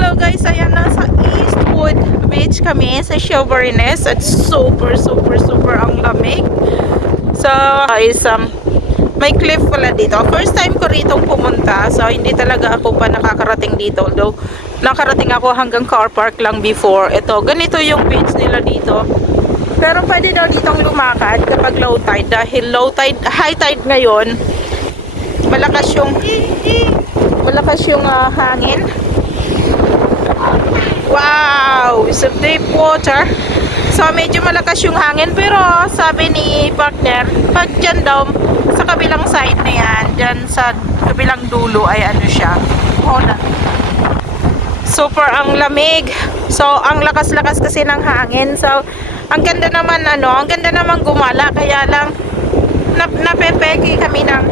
Hello guys, ayan nasa Eastwood Beach kami sa Shobarines at super ang lamig. So guys, may cliff pala dito. First time ko rito pumunta, so hindi talaga ako pa nakakarating dito. Although nakarating ako hanggang car park lang before. Ito, ganito yung beach nila dito. Pero pwede daw ditong lumakad kapag low tide dahil high tide ngayon. Malakas yung hangin. Wow, it's a deep water. So medyo malakas yung hangin, pero sabi ni partner, pag dyan daw sa kabilang side na yan, dyan sa kabilang dulo ay ano siya, super ang lamig. So ang lakas-lakas kasi ng hangin. So ang ganda naman gumala, kaya lang napepeki kami ng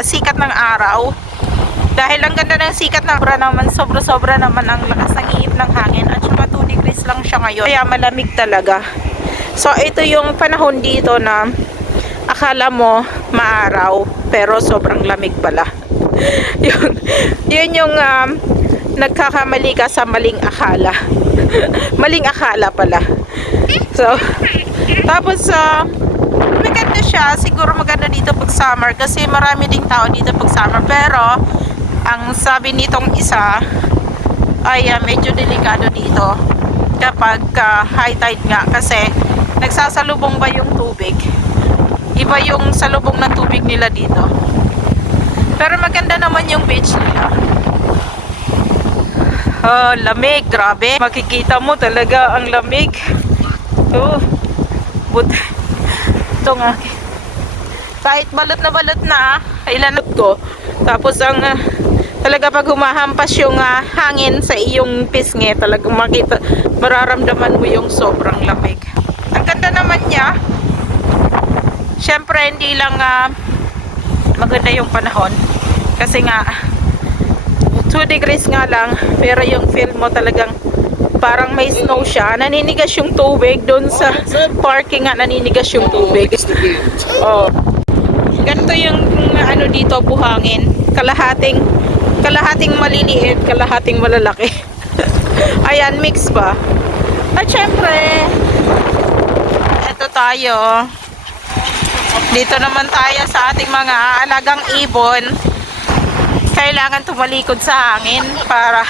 sikat ng araw. Dahil ang ganda ng sikat ng sobra naman ang lakas ng ihip ng hangin. At saka 2 degrees lang siya ngayon. Kaya malamig talaga. So ito yung panahon dito na akala mo maaraw, pero sobrang lamig pala. yun yung nagkakamali ka sa maling akala. Maling akala pala. So, tapos maganda siya. Siguro maganda dito pag summer kasi marami ding tao dito pag summer. Pero ang sabi nitong isa ay medyo delikado dito kapag high tide nga, kasi nagsasalubong ba yung tubig, iba yung salubong ng tubig nila dito. Pero maganda naman yung beach nila. Lamig, grabe, makikita mo talaga ang lamig. Ito nga, kahit balot na ilanot ko, tapos ang talaga pag humahampas yung hangin sa iyong pisngi, talagang mararamdaman mo yung sobrang lamig. Ang ganda naman niya. Syempre hindi lang maganda yung panahon kasi nga 2 degrees nga lang, pero yung feel mo talagang parang may snow siya. Naninigas yung tubig doon sa parking nga, naninigas yung tubig. Ganito yung dito, buhangin. Kalahating maliliit, kalahating malalaki. Ayan, mix ba? At syempre, eto tayo. Dito naman tayo sa ating mga alagang ibon. Kailangan tumalikod sa hangin para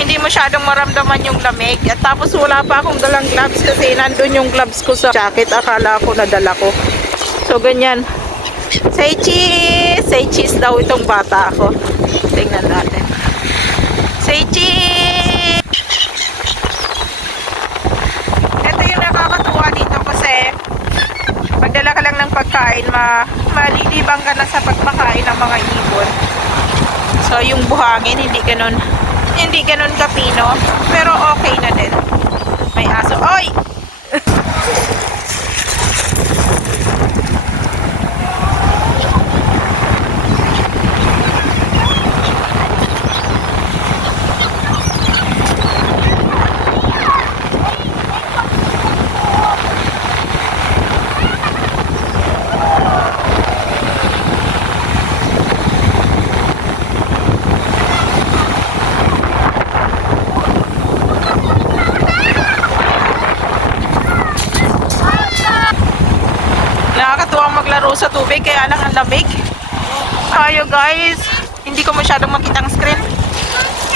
hindi masyadong maramdaman yung lamig. At tapos wala pa akong dalang gloves kasi nandun yung gloves ko sa jacket. Akala ko nadala ko. So ganyan. Say cheese! Say cheese daw itong bata ako. Tingnan natin. Say cheese! Ito yung nakakatuwa dito kasi magdala ka lang ng pagkain, malilibang ka na sa pagpakain ng mga ibon. So yung buhangin hindi ganun kapino, pero okay na din. May aso. Oy! Nakakatuwang maglaro sa tubig, kaya lang ang lamig. Ayo guys, hindi ko masyadong makita ang screen.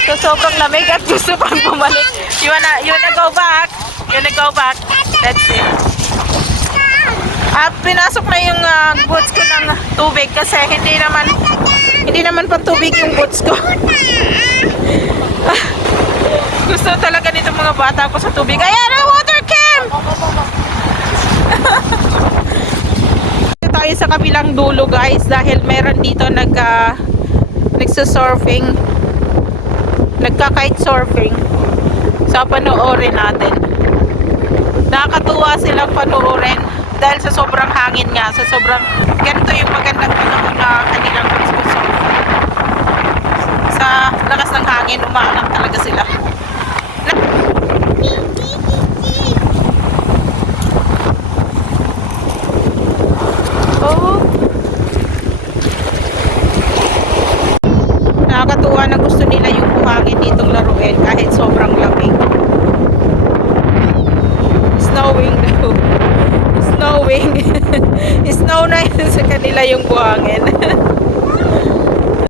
So sobrang lamig at gusto pang bumalik. You wanna go back? You wanna go back? Let's see. At pinasok na yung boots ko ng tubig kasi hindi naman pang tubig yung boots ko. Gusto talaga nitong mga bata ko sa tubig. Ayan ang water cam! Tayo sa kabilang dulo guys dahil meron dito nagsa-surfing, nagka-kite surfing. So panoorin natin. Nakakatuwa silang panoorin dahil sa sobrang hangin nga, sa sobrang ganito yung magandang panahon na kanilang pag-surf. Sa lakas ng hangin, umaanak talaga sila. Nakakatuwa na gusto nila yung buhangin ditong laruin kahit sobrang snowing. Snow na yun sa kanila yung buhangin.